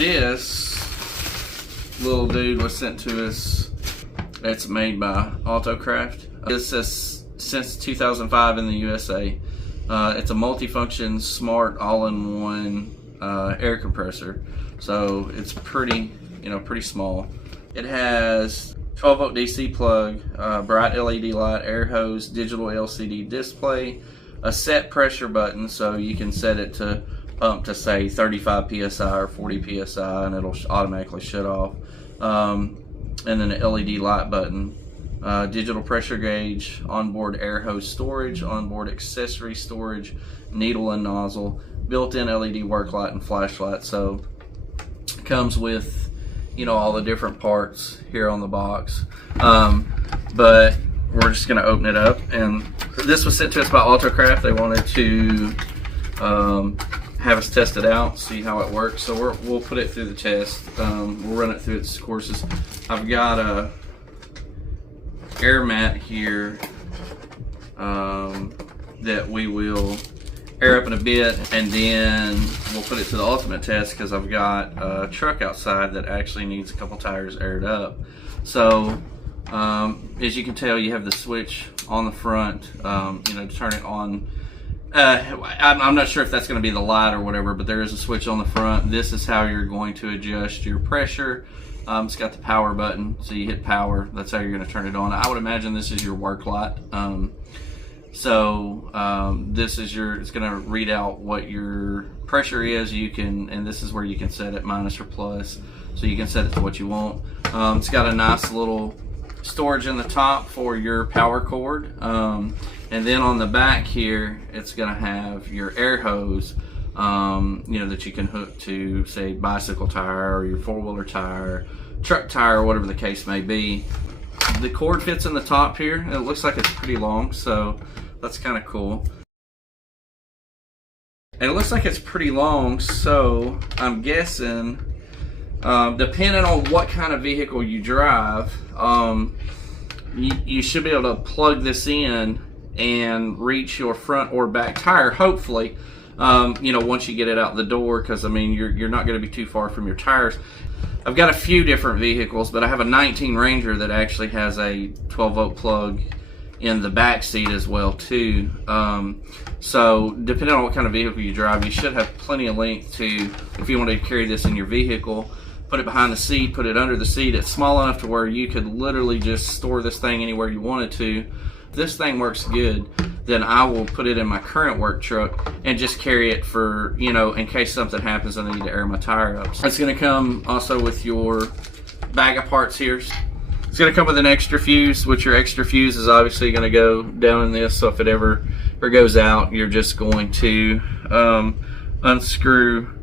this little dude was sent to us. It's made by ALTOCRAFT. This is since 2005 in the USA. It's a multifunction, smart, all-in-one air compressor. So it's pretty, pretty small. It has 12-volt DC plug, bright LED light, air hose, digital LCD display, a set pressure button, so you can set it to pump to say 35 psi or 40 psi, and it'll automatically shut off. And then an LED light button, digital pressure gauge, onboard air hose storage, onboard accessory storage, needle and nozzle, built-in LED work light and flashlight. So it comes with all the different parts here on the box. But we're just going to open it up, and this was sent to us by ALTOCRAFT. They wanted to have us test it out, see how it works. So we'll put it through the test. We'll run it through its courses. I've got a air mat here that we will air up in a bit, and then we'll put it to the ultimate test because I've got a truck outside that actually needs a couple tires aired up. So as you can tell, you have the switch on the front, to turn it on. I'm not sure if that's going to be the light or whatever, but there is a switch on the front. This is how you're going to adjust your pressure. It's got the power button, so you hit power. That's how you're going to turn it on. I would imagine this is your work light. This is it's going to read out what your pressure is. And this is where you can set it, minus or plus, so you can set it to what you want. It's got a nice little storage in the top for your power cord, and then on the back here it's going to have your air hose, that you can hook to, say, bicycle tire or your four-wheeler tire, truck tire, whatever the case may be. The cord fits in the top here, and it looks like it's pretty long, so that's kind of cool. And it looks like it's pretty long, so I'm guessing, depending on what kind of vehicle you drive, you should be able to plug this in and reach your front or back tire, hopefully, once you get it out the door, because you're not going to be too far from your tires. I've got a few different vehicles, but I have a 19 Ranger that actually has a 12-volt plug in the back seat as well too. So depending on what kind of vehicle you drive, you should have plenty of length to, if you want to carry this in your vehicle, put it behind the seat, put it under the seat. It's small enough to where you could literally just store this thing anywhere you wanted to. If this thing works good, then I will put it in my current work truck and just carry it for, in case something happens and I need to air my tire up. So it's going to come also with your bag of parts here. It's going to come with an extra fuse, which your extra fuse is obviously going to go down in this, so if it ever goes out, you're just going to unscrew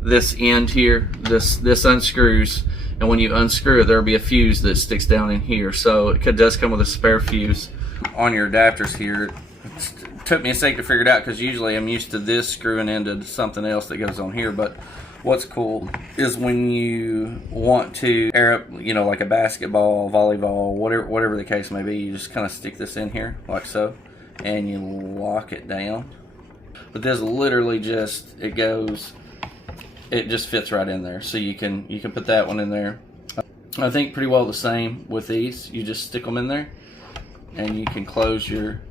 this end here. This unscrews, and when you unscrew it, there'll be a fuse that sticks down in here. So it does come with a spare fuse. On your adapters here, it took me a second to figure it out, because usually I'm used to this screwing into something else that goes on here. But what's cool is when you want to air up, like a basketball, volleyball, whatever the case may be, you just kind of stick this in here like so, and you lock it down. But this literally just, it just fits right in there. So you can put that one in there. I think pretty well the same with these. You just stick them in there, and you can close your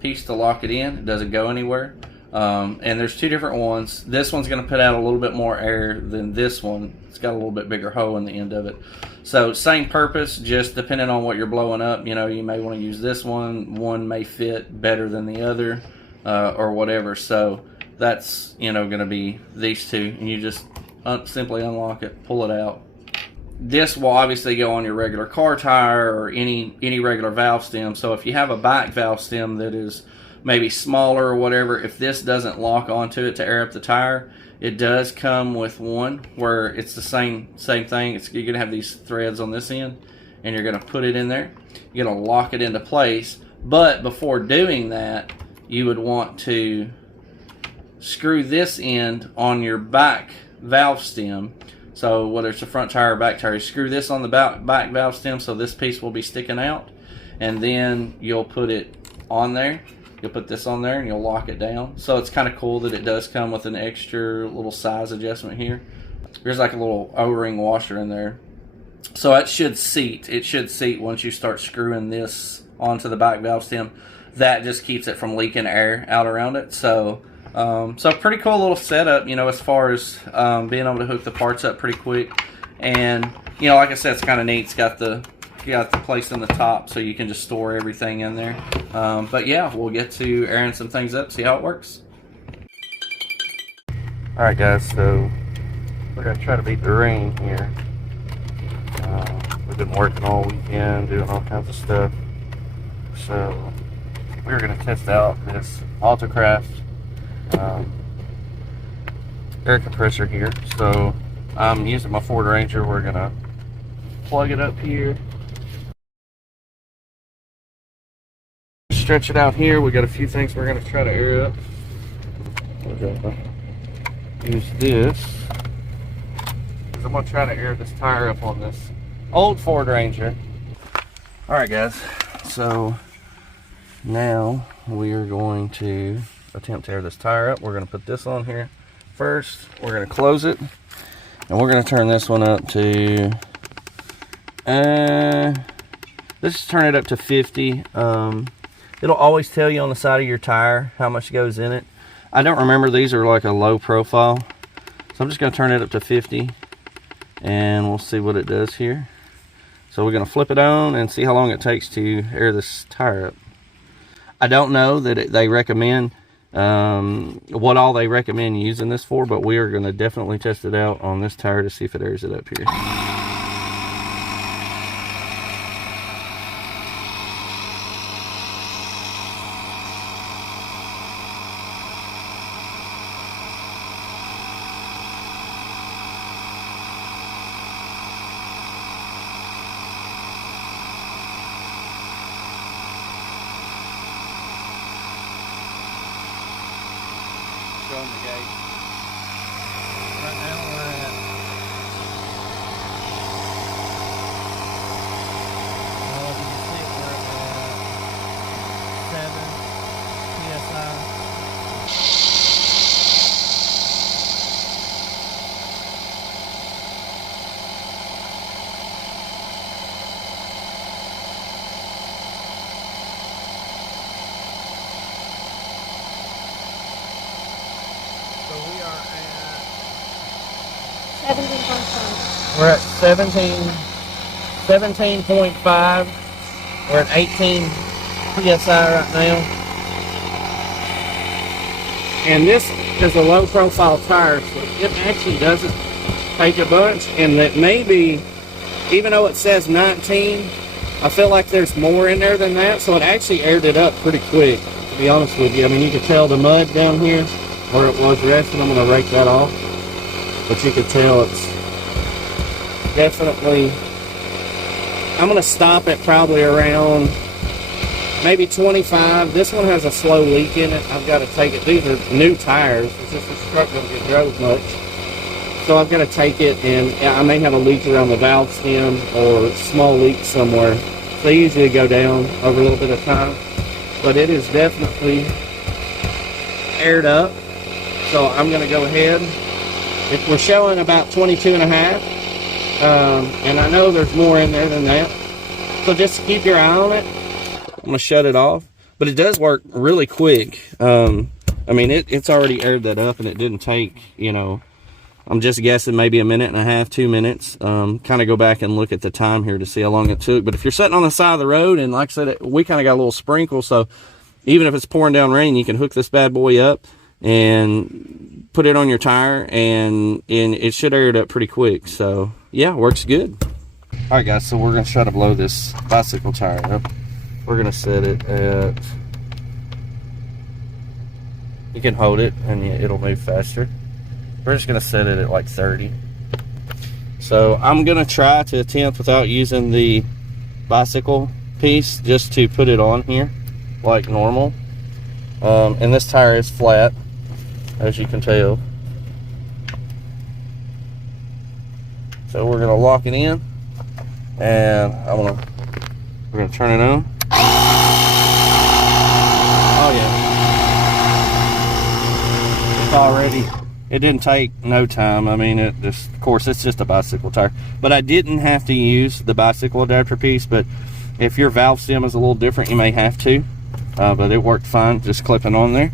piece to lock it in. It doesn't go anywhere. And there's two different ones. This one's going to put out a little bit more air than this one. It's got a little bit bigger hole in the end of it. So same purpose, just depending on what you're blowing up, you may want to use this one. One may fit better than the other, or whatever. So that's going to be these two, and you just simply unlock it, pull it out. This will obviously go on your regular car tire or any regular valve stem. So if you have a bike valve stem that is maybe smaller or whatever, if this doesn't lock onto it to air up the tire, it does come with one where it's the same thing. You're going to have these threads on this end, and you're going to put it in there. You're going to lock it into place. But before doing that, you would want to screw this end on your back valve stem. So whether it's the front tire or back tire, you screw this on the back valve stem, so this piece will be sticking out, and then you'll put it on there. You'll put this on there and you'll lock it down. So it's kind of cool that it does come with an extra little size adjustment here. there's like a little O-ring washer in there. So it should seat. It should seat once you start screwing this onto the back valve stem. That just keeps it from leaking air out around it. So, so pretty cool little setup, you know, as far as being able to hook the parts up pretty quick. And, you know, like I said, it's kind of neat. It's got the place in the top so you can just store everything in there. But yeah, we'll get to airing some things up, see how it works. Alright guys, so we're going to try to beat the rain here. We've been working all weekend, doing all kinds of stuff. So we're going to test out this ALTOCRAFT air compressor here. So I'm using my Ford Ranger. We're going to plug it up here. Stretch it out here. We got a few things we're going to try to air up. We're going to use this. I'm going to try to air this tire up on this old Ford Ranger. Alright guys, so now we are going to attempt to air this tire up. We're going to put this on here first. We're going to close it. And we're going to turn this one up to, let's turn it up to 50. It'll always tell you on the side of your tire how much goes in it. I don't remember, these are like a low profile. So I'm just going to turn it up to 50. And we'll see what it does here. So we're going to flip it on and see how long it takes to air this tire up. I don't know that they recommend, what all they recommend using this for, but we are going to definitely test it out on this tire to see if it airs it up here. Showing the gauge. Right now we're at, well, if you can see it, we're at 7 psi. So we are at 17.5. We're at 17.5. We're at 18 psi right now. And this is a low profile tire, so it actually doesn't take a bunch. And that maybe, even though it says 19, I feel like there's more in there than that. So it actually aired it up pretty quick, to be honest with you. I mean, you can tell the mud down here where it was resting. I'm going to rake that off, but you can tell it's definitely, I'm going to stop it probably around maybe 25. This one has a slow leak in it. I've got to take it. These are new tires. It's just this truck doesn't get drove much, so I've got to take it, and I may have a leak around the valve stem or a small leak somewhere. So they usually go down over a little bit of time, but it is definitely aired up. So I'm going to go ahead. If we're showing about 22 and a half, and I know there's more in there than that, so just keep your eye on it. I'm going to shut it off, but it does work really quick. I mean, it's already aired that up, and it didn't take, you know, I'm just guessing maybe a minute and a half, 2 minutes. Kind of go back and look at the time here to see how long it took. But if you're sitting on the side of the road, and like I said, we kind of got a little sprinkle, so even if it's pouring down rain, you can hook this bad boy up and put it on your tire, and it should air it up pretty quick. So yeah, works good. All right guys, so we're gonna try to blow this bicycle tire up. We're gonna set it at, you can hold it and it'll move faster. We're just gonna set it at like 30. So I'm gonna try to attempt without using the bicycle piece, just to put it on here like normal. And this tire is flat, as you can tell. So we're gonna lock it in, and we're gonna turn it on. Oh yeah, it didn't take no time. I mean, it just, of course, it's just a bicycle tire. But I didn't have to use the bicycle adapter piece, but if your valve stem is a little different, you may have to. But it worked fine, just clipping on there.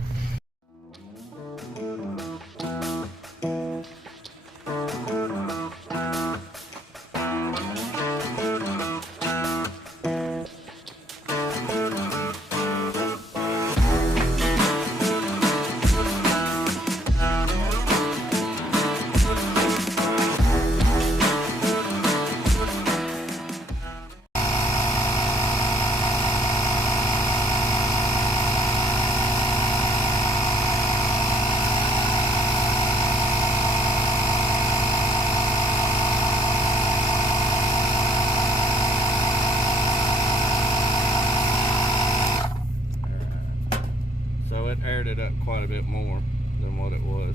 So it aired it up quite a bit more than what it was.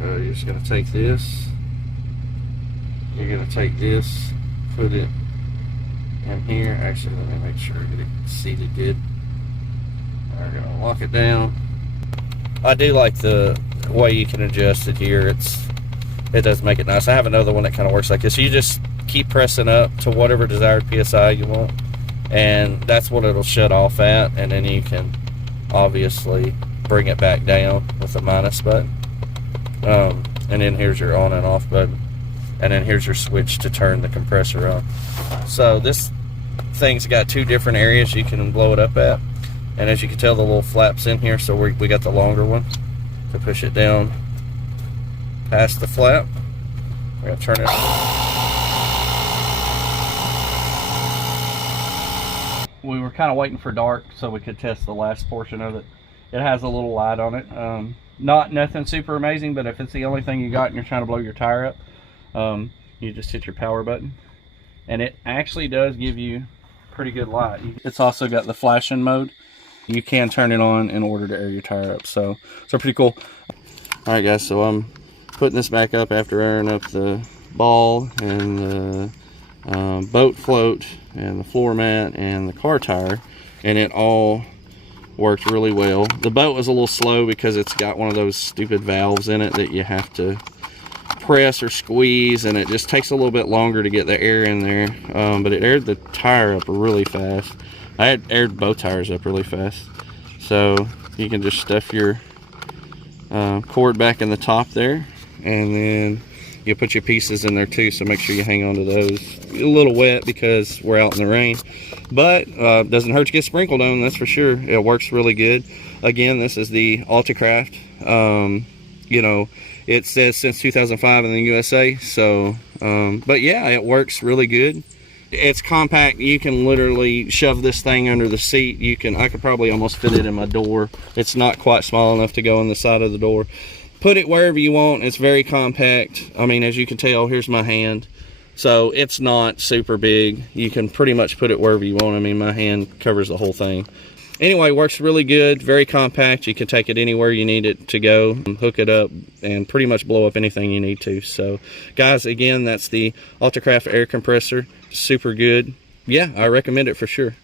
You're just going to take this. You're going to take this, put it in here. Actually, let me make sure I get it seated good. We're going to lock it down. I do like the way you can adjust it here. It does make it nice. I have another one that kind of works like this. You just keep pressing up to whatever desired PSI you want, and that's what it'll shut off at, and then you can obviously bring it back down with the minus button. And then here's your on and off button, and then here's your switch to turn the compressor on. So this thing's got two different areas you can blow it up at, and as you can tell, the little flaps in here, so we got the longer one to push it down past the flap. We're going to turn it on. We were kind of waiting for dark so we could test the last portion of it. It has a little light on it. Nothing super amazing, but if it's the only thing you got and you're trying to blow your tire up, you just hit your power button, and it actually does give you pretty good light. It's also got the flashing mode. You can turn it on in order to air your tire up, so pretty cool. All right, guys, so I'm putting this back up after airing up the ball and the boat float and the floor mat and the car tire, and it all worked really well. The boat was a little slow because it's got one of those stupid valves in it that you have to press or squeeze, and it just takes a little bit longer to get the air in there, but it aired the tire up really fast. I had aired both tires up really fast. So you can just stuff your cord back in the top there, and then you put your pieces in there too, so make sure you hang on to those. A little wet because we're out in the rain, but doesn't hurt to get sprinkled on, that's for sure. It works really good. Again, this is the ALTOCRAFT. You know, it says since 2005 in the USA, so but yeah, it works really good. It's compact. You can literally shove this thing under the seat. I could probably almost fit it in my door. It's not quite small enough to go in the side of the door. Put it wherever you want. It's very compact. I mean, as you can tell, here's my hand, so it's not super big. You can pretty much put it wherever you want. I mean, my hand covers the whole thing. Anyway, works really good, very compact. You can take it anywhere you need it to go, hook it up, and pretty much blow up anything you need to. So guys, again, that's the ALTOCRAFT air compressor. Super good. Yeah, I recommend it for sure.